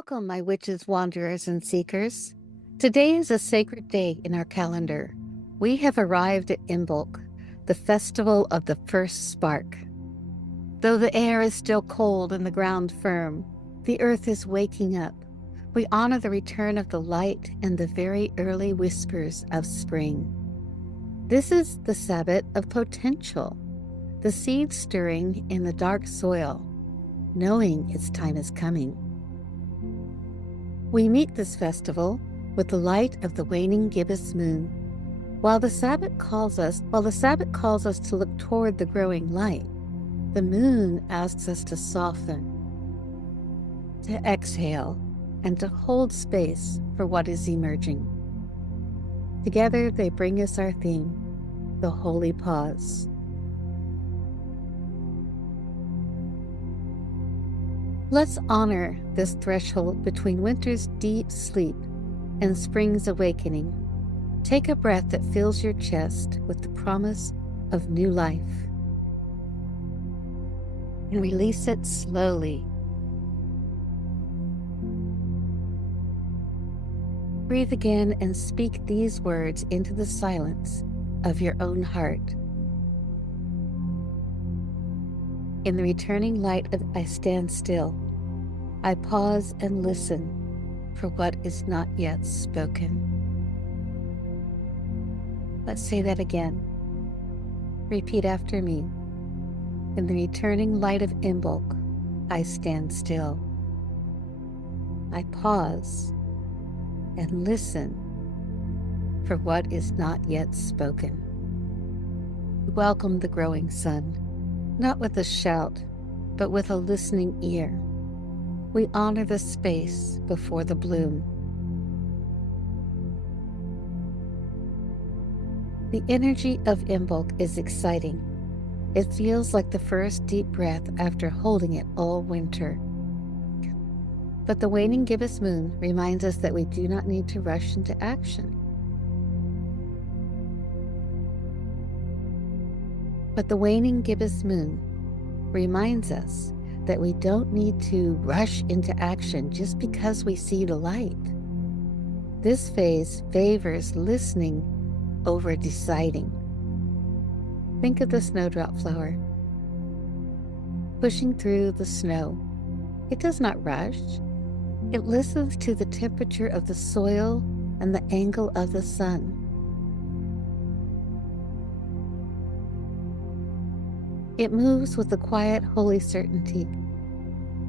Welcome, my witches, wanderers, and seekers. Today is a sacred day in our calendar. We have arrived at Imbolc, the festival of the first spark. Though the air is still cold and the ground firm, the earth is waking up. We honor the return of the light and the very early whispers of spring. This is the Sabbath of potential, the seed stirring in the dark soil, knowing its time is coming. We meet this festival with the light of the waning gibbous moon. While the Sabbath calls us to look toward the growing light, the moon asks us to soften, to exhale, and to hold space for what is emerging. Together they bring us our theme, the holy pause. Let's honor this threshold between winter's deep sleep and spring's awakening. Take a breath that fills your chest with the promise of new life. And release it slowly. Breathe again and speak these words into the silence of your own heart. In the returning light of I stand still, I pause and listen for what is not yet spoken. Let's say that again. Repeat after me. In the returning light of Imbolc, I stand still. I pause and listen for what is not yet spoken. Welcome the growing sun. Not with a shout, but with a listening ear. We honor the space before the bloom. The energy of Imbolc is exciting. It feels like the first deep breath after holding it all winter. But the waning gibbous moon reminds us that we do not need to rush into action. But the waning gibbous moon reminds us that we don't need to rush into action just because we see the light. This phase favors listening over deciding. Think of the snowdrop flower pushing through the snow. It does not rush. It listens to the temperature of the soil and the angle of the sun. It moves with a quiet, holy certainty.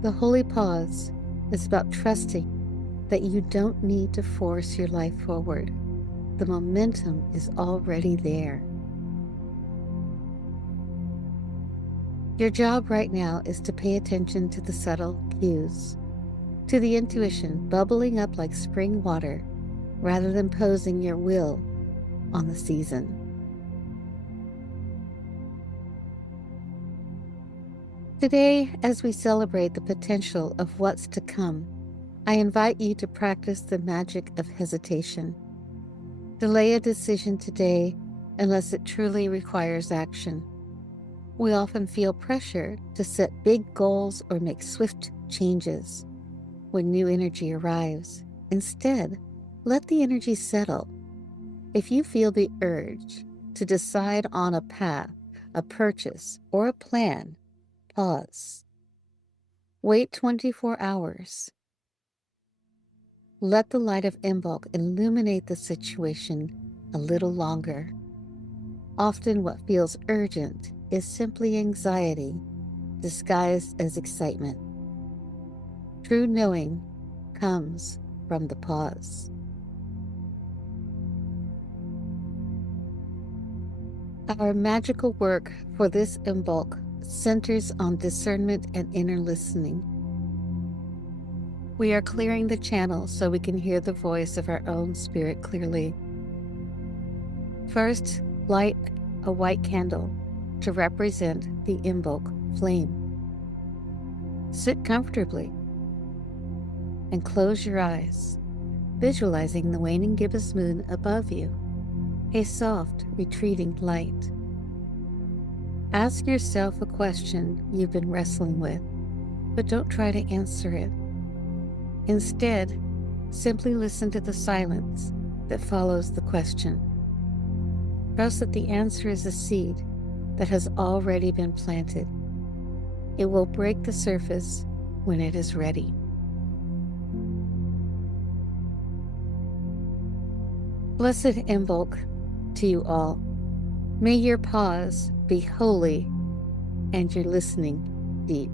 The holy pause is about trusting that you don't need to force your life forward. The momentum is already there. Your job right now is to pay attention to the subtle cues, to the intuition bubbling up like spring water, rather than posing your will on the season. Today, as we celebrate the potential of what's to come, I invite you to practice the magic of hesitation. Delay a decision today unless it truly requires action. We often feel pressure to set big goals or make swift changes when new energy arrives. Instead, let the energy settle. If you feel the urge to decide on a path, a purchase, or a plan, pause. Wait 24 hours. Let the light of Imbolc illuminate the situation a little longer. Often what feels urgent is simply anxiety disguised as excitement. True knowing comes from the pause. Our magical work for this Imbolc centers on discernment and inner listening. We are clearing the channel so we can hear the voice of our own spirit clearly. First, light a white candle to represent the Imbolc flame. Sit comfortably and close your eyes, visualizing the waning gibbous moon above you, a soft, retreating light. Ask yourself a question you've been wrestling with, but don't try to answer it. Instead, simply listen to the silence that follows the question. Trust that the answer is a seed that has already been planted. It will break the surface when it is ready. Blessed Imbolc to you all. May your pause be holy and your listening deep.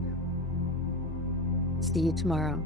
See you tomorrow.